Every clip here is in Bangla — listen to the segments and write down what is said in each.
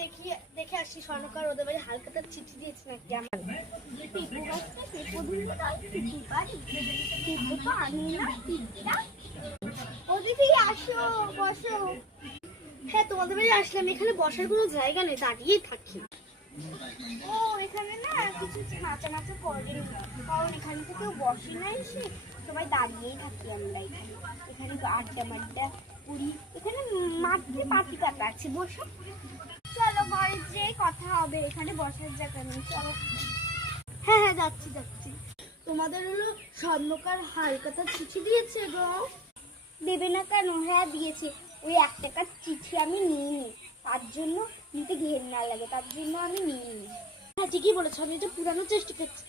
দেখি দেখে আসি স্বর্ণকার ওদের বাড়ি হালকাটা চিঠি দিয়েছে নাকি আমার ওদিকে আসো বসো। হ্যাঁ তোমাদের বাড়ি আসলাম, এখানে বসার কোনো জায়গা নেই, দাঁড়িয়েই থাকি। ও এখানে না কিছু নাচানাচা করেনি, কারণ এখানে তো কেউ বসে নাই, সে সবাই দাঁড়িয়েই থাকি আমরা এখানে। এখানে আড্ডা মাড্ডা পুরি, এখানে মাঠে পাটি কাটা আছে, বসো। চলো ঘরে যে কথা হবে, এখানে বসার জায়গা নেই, চলো। হ্যাঁ হ্যাঁ যাচ্ছি যাচ্ছি। তোমাদের হলো স্বর্ণকার হালকাতা চিঠি দিয়েছে গো। দেবে না কেন? হ্যাঁ দিয়েছে। ওই 1 টাকার চিঠি আমি নিইনি, তার জন্য নিতে ঘেন্না লাগে, তার জন্য আমি নিইনি। হ্যাঁ ঠিকই বলেছো, আমি এটা পুরানোর চেষ্টা করছি,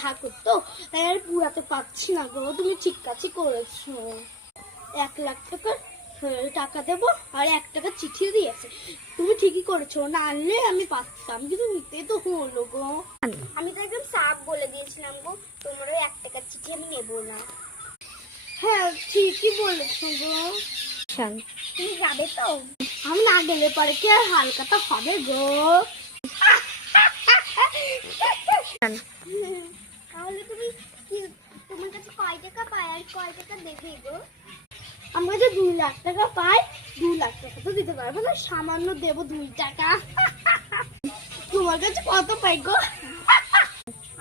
ঠাকুর তো তাই আর পুরাতে পারছি না গো। তুমি ঠিক কাজই করেছো। 1 লাখ টাকা দেবো আর 1 টাকা চিঠি দিয়েছে, তুমি ঠিকই করেছো। না আনলে আমি পারতাম, কিন্তু নিতে তো হলো গো। আমি তো একদম সাফ বলে দিয়েছিলাম গো, তোমার ওই 1 টাকার চিঠি আমি নেবো না। হ্যাঁ ঠিকই বলেছো গো। তুমি যাবে তো? আমি না গেলে পরে কি আর হালকাটা হবে গো? তাহলে তুমি কি, তোমার কাছে কয় টাকা পায় আর কয় টাকা দেবে গো? আমরা যে 2 লাখ টাকা পাই, 2 লাখ টাকা তো দিতে পারবো না, সামান্য দেবো 2 টাকা। তোমার কাছে কত পাই গো?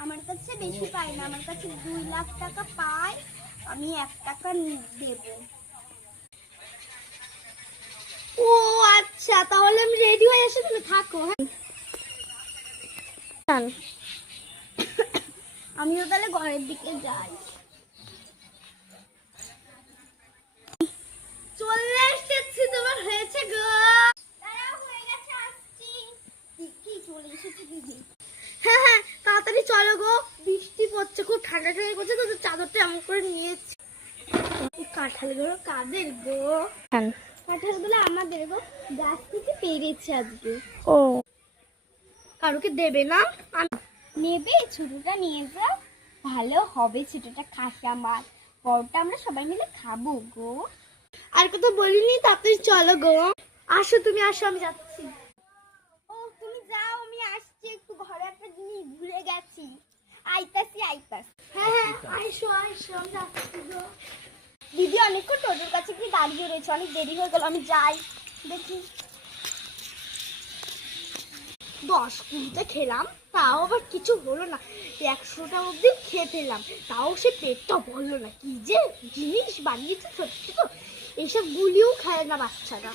আমার কাছে বেশি পাই না, আমার কাছে 2 লাখ টাকা পাই, আমি 1 টাকা দেবো। ও আচ্ছা, তাহলে আমি রেডি হয়ে এসে, তুমি থাকো। হ্যাঁ আমিও তাহলে ঘরের দিকে যাই। চলে এসেছি, তোমার হয়েছে গো? হয়ে গেছে, আসছি। কি চলে এসেছি দিদি? হ্যাঁ হ্যাঁ তাড়াতাড়ি চলো গো, বৃষ্টি পড়ছে, খুব ঠান্ডা ঠান্ডা করছে তো, চাদরটা এমন করে নিয়েছি। কাঁঠালগুলো কাদের গো? কাঁঠালগুলো আমাদের গো, গাছ থেকে পেরেছে আজকে। ও কারোকে দেবে না? নেবে, ছোটটা নিয়ে যাও, ভালো হবে। ছোটটা খাসা মাছ, বড়টা আমরা সবাই মিলে খাবো গো। আর কথা বলিনি, তাড়াতাড়ি চলো গো। আসো তুমি আসো, আমি যাচ্ছি। ও তুমি যাও, আমি আসছি, একটু ঘরে একটা জিনিস ভুলে গেছি, আইতাছি। হ্যাঁ হ্যাঁ আইসো আইসো, আমি যাচ্ছি গো। দিদি অনেকক্ষণ তোদের কাছে কি দাঁড়িয়ে রয়েছে, অনেক দেরি হয়ে গেল, আমি যাই। দেখি 10-20টা খেলাম, তাও আবার কিছু হলো না। 100টা অবধি খেয়ে ফেললাম, তাও সে পেটটা ভরলো না। কি যে জিনিস বানিয়েছে ছোট ছোট, এইসব গুলিও খায় না বাচ্চারা।